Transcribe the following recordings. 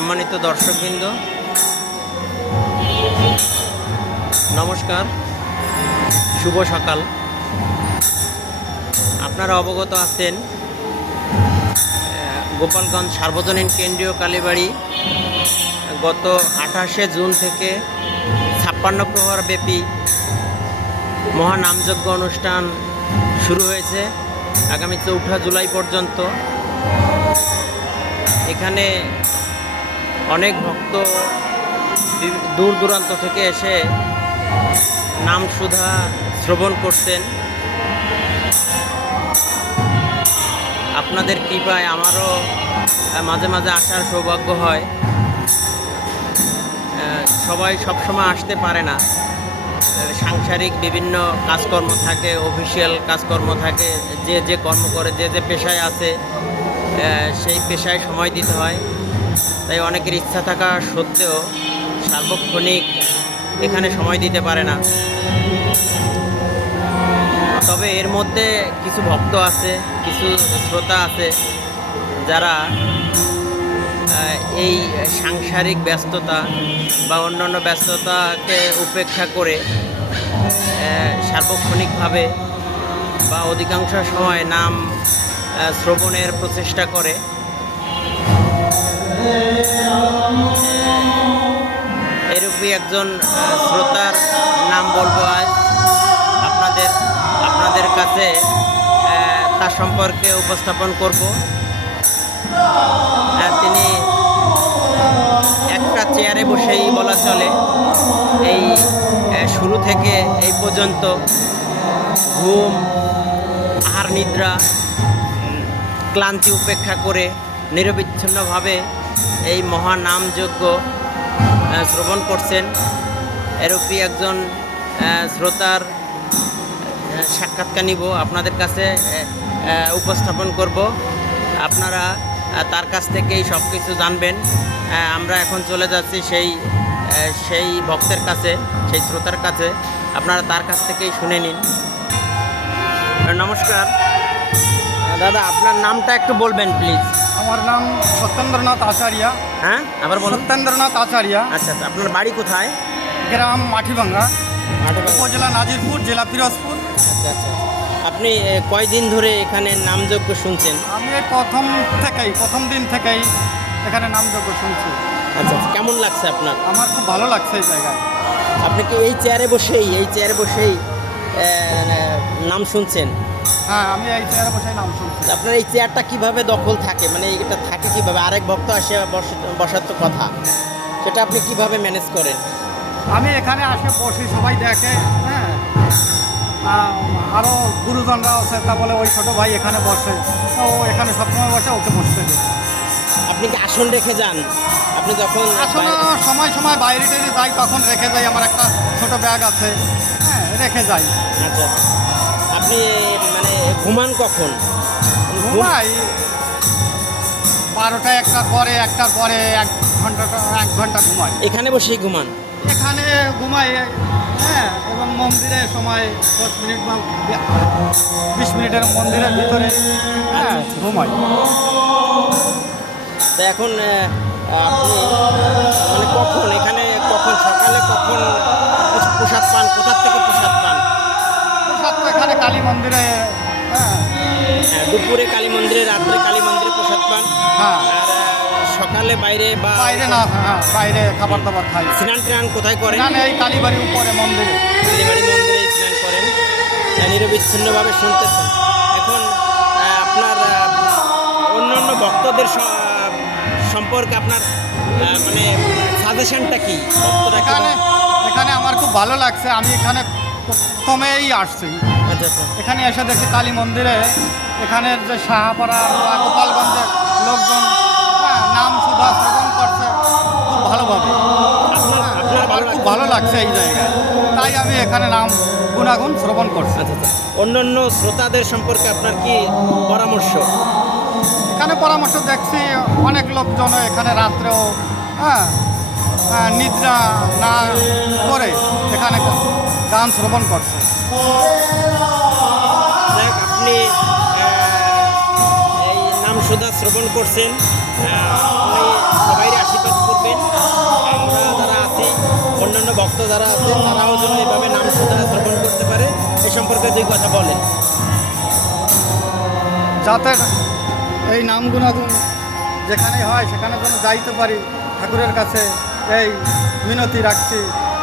সম্মানিত দর্শকবৃন্দ, নমস্কার, শুভ সকাল। আপনারা অবগত আছেন গোপালগঞ্জ সার্বজনীন কেন্দ্রীয় কালীবাড়ি গত 28শে জুন থেকে 56 প্রহর ব্যাপী মহানামযজ্ঞ অনুষ্ঠান শুরু হয়েছে আগামী 4 জুলাই পর্যন্ত। এখানে অনেক ভক্ত দূর দূরান্ত থেকে এসে নাম সুধা শ্রবণ করছেন। আপনাদের কৃপায় আমারও মাঝে মাঝে আসার সৌভাগ্য হয়। সবাই সবসময় আসতে পারে না, সাংসারিক বিভিন্ন কাজকর্ম থাকে, অফিসিয়াল কাজকর্ম থাকে, যে যে কর্ম করে, যে যে পেশায় আছে সেই পেশায় সময় দিতে হয়। তাই অনেকের ইচ্ছা থাকা সত্ত্বেও সার্বক্ষণিক এখানে সময় দিতে পারে না। তবে এর মধ্যে কিছু ভক্ত আছে, কিছু শ্রোতা আছে যারা এই সাংসারিক ব্যস্ততা বা অন্যান্য ব্যস্ততাকে উপেক্ষা করে সার্বক্ষণিকভাবে বা অধিকাংশ সময় নাম শ্রবণের প্রচেষ্টা করে। এরূপই একজন শ্রোতার নাম বলবো আজ আপনাদের কাছে, তার সম্পর্কে উপস্থাপন করব। তিনি একটা চেয়ারে বসেই বলা চলে এই শুরু থেকে এই পর্যন্ত ঘুম, আহার, নিদ্রা, ক্লান্তি উপেক্ষা করে নিরবিচ্ছিন্নভাবে এই মহানামযজ্ঞ শ্রবণ করছেন। এরূপই একজন শ্রোতার সাক্ষাৎকার নিব, আপনাদের কাছে উপস্থাপন করব। আপনারা তার কাছ থেকেই সব কিছু জানবেন। আমরা এখন চলে যাচ্ছি সেই ভক্তের কাছে, সেই শ্রোতার কাছে। আপনারা তার কাছ থেকেই শুনে নিন। নমস্কার দাদা, আপনার নামটা একটু বলবেন প্লিজ। আমার নাম সত্যেন্দ্রনাথ আচার্য। হ্যাঁ, আবার বলুন। সত্যেন্দ্রনাথ আচার্য। আচ্ছা আচ্ছা, আপনার বাড়ি কোথায়? গ্রাম মাটিভাঙ্গা, উপজেলা নাজিরপুর, জেলা পিরোজপুর। আচ্ছা আচ্ছা, আপনি কয়দিন ধরে এখানে নামযজ্ঞ শুনছেন? আমি এই প্রথম দিন থেকেই এখানে নামযজ্ঞ শুনছি। আচ্ছা আচ্ছা, কেমন লাগছে আপনার? আমার খুব ভালো লাগছে এই জায়গায়। আপনি কি এই চেয়ারে বসেই নাম শুনছেন? হ্যাঁ, আমি এই চেয়ারে বসেই নাম শুনছি। আপনার এই চেয়ারটা কিভাবে দখল থাকে, মানে এটা থাকে কিভাবে? আরেক ভক্ত আসে বসার তো কথা, সেটা আপনি কিভাবে ম্যানেজ করেন? আমি এখানে আসে বসি, সবাই দেখে। হ্যাঁ, আরও গুরুজনরা আছে, তা বলে ওই ছোটো ভাই এখানে বসে, ও এখানে সবসময় বসে, ওকে বসতে দিই। আপনি কি আসন রেখে যান? আপনি যখন আসলে সময় বাইরে টেরে যাই তখন রেখে যাই, আমার একটা ছোট ব্যাগ আছে, হ্যাঁ, রেখে যাই। আচ্ছা আচ্ছা, আপনি মানে ঘুমান কখন? ঘুমাই 12টা 1টার পরে, 1টার পরে 1 ঘন্টা ঘুমাই। এখানে বসেই ঘুমান? এখানে ঘুমাই, হ্যাঁ, এবং মন্দিরে সময় 10 মিনিট বা 20 মিনিটের মন্দিরের ভিতরে, হ্যাঁ, ঘুমাই। তো এখন আপনি মানে কখন এখানে, কখন সকালে, কখন প্রসাদ পান? কোথার থেকে প্রসাদ পান? প্রসাদ তো এখানে কালী মন্দিরে, হ্যাঁ, দুপুরে কালী মন্দিরে, রাত্রে কালী মন্দিরে প্রসাদ পান। হ্যাঁ, আর সকালে বাইরে না, হ্যাঁ, বাইরে খাবার দাবার খাই। স্নান কোথায় করেন? এই কালীবাড়ির উপরে মন্দিরে, কালীবাড়ি মন্দিরে স্নান করেন, নিরবিচ্ছিন্নভাবে শুনতেছেন। এখন আপনার অন্যান্য ভক্তদের সম্পর্কে আপনার মানে সাজেশনটা কি? ভক্তরা এখানে আমার খুব ভালো লাগছে। আমি এখানে প্রথমেই আসছি। আচ্ছা আচ্ছা, এখানে এসে দেখি কালী মন্দিরে এখানের যে সাহাপাড়া বা গোপালগঞ্জের লোকজন, হ্যাঁ, নাম সুধা শ্রবণ করছে খুব ভালোভাবে। আমার খুব ভালো লাগছে এই জায়গায়, তাই আমি এখানে নাম গুণাগুণ শ্রবণ করছি। আচ্ছা আচ্ছা, অন্যান্য শ্রোতাদের সম্পর্কে আপনার কি পরামর্শ? এখানে পরামর্শ দেখছি অনেক লোকজন এখানে রাত্রেও, হ্যাঁ, নিদ্রা না করে এখানে গান শ্রবণ করছে। আপনি এই নাম সুধা শ্রবণ করছেন, আপনি সবাই আশীর্বাদ রাখবেন, আমরা যারা আছি, অন্যান্য ভক্ত যারা আছে তারাও যেন এভাবে নাম সুধা শ্রবণ করতে পারে, এই সম্পর্কে দুই কথা বলেন। যাতে এই নাম গুণাগুণ যেখানে হয় সেখানে যেন যাইতে পারি, ঠাকুরের কাছে এই মিনতি রাখছি।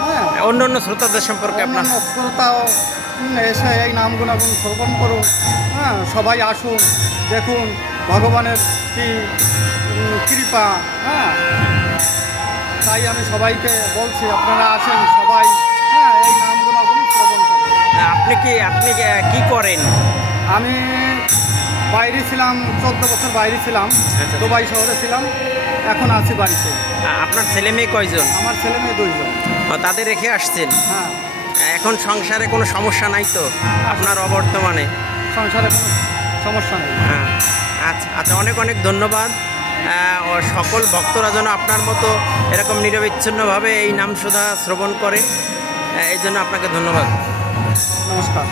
হ্যাঁ, অন্য অন্য শ্রোতাদের সম্পর্কে আপনার অন্যান্য শ্রোতাও এসে এই নাম গুণাগুণ শ্রবণ করুন। হ্যাঁ, সবাই আসুন, দেখুন ভগবানের কি কৃপা। হ্যাঁ, তাই আমি সবাইকে বলছি আপনারা আসেন সবাই। হ্যাঁ, এই নাম গুণাগুণ শ্রবণ করুন। আপনি কি করেন? আমি বাইরে ছিলাম, 14 বছর বাইরে ছিলাম, আচ্ছা। দুবাই শহরে ছিলাম, এখন আছি বাড়িতে। আপনার ছেলে মেয়ে কয়জন? আমার ছেলে মেয়ে 2 জন। তাদের রেখে আসছেন? হ্যাঁ, এখন সংসারে কোনো সমস্যা নাই তো আপনার অবর্তমানে? সংসারে কোনো সমস্যা নেই। হ্যাঁ, আচ্ছা আচ্ছা, অনেক অনেক ধন্যবাদ। ও সকল ভক্তরা যেন আপনার মতো এরকম নিরবিচ্ছিন্নভাবে এই নাম সুধা শ্রবণ করে, এই জন্য আপনাকে ধন্যবাদ। নমস্কার।